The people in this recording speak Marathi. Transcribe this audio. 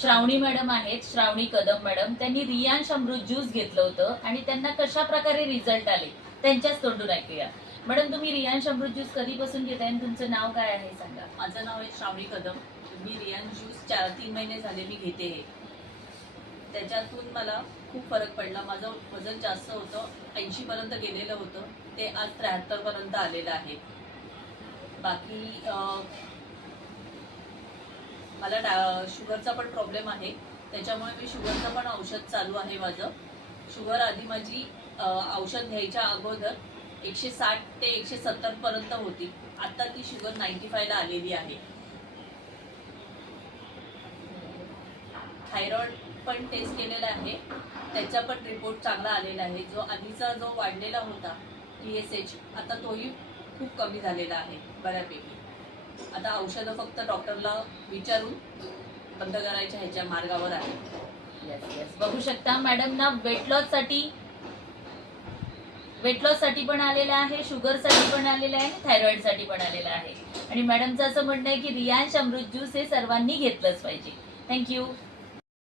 श्रावणी मॅडम आहेत, श्रावणी कदम मॅडम. त्यांनी रियांश अमृत ज्यूस घेतलं होतं आणि त्यांना कशा प्रकारे रिझल्ट आले त्यांच्याच तोंडून ऐकूया. मॅडम, तुम्ही रियांश अमृत ज्यूस कधीपासून घेताय आणि तुमचं नाव काय आहे सांगा. माझं नाव आहे श्रावणी कदम. मी रियांश ज्यूस 4-3 महिने झाले मी घेते आहे. त्याच्यातून मला खूप फरक पडला. माझं वजन जास्त होतं, 80 पर्यंत गेलेलं होतं, ते आज 73 पर्यंत आलेलं आहे. बाकी मला शुगरचा पण प्रॉब्लेम आहे, त्याच्यामुळे मी शुगरचं पण औषध चालू आहे माझं. शुगर आधी माझी औषध घ्यायच्या अगोदर 160 ते 170 पर्यंत होती. आता ती शुगर 95 ला आलेली आहे. थायरॉइड पण टेस्ट केलेला आहे, त्याचा पण रिपोर्ट चांगला आलेला आहे. जो आधीचा जो वाढलेला होता TSH, आता तोही खूप कमी झालेला आहे बऱ्यापैकी. आता औषधं फक्त डॉक्टरला विचारून बंद करायच्या ह्याच्या मार्गावर आहे. येस, बघू शकता मॅडमना वेट लॉस साठी पण आलेला आहे, शुगर साठी पण आलेला आहे, थायरॉइड साठी पण आलेला आहे. आणि मॅडमचं असं म्हणणं आहे की रियांश अमृत ज्यूस हे सर्वांनी घेतलंच पाहिजे. थँक्यू.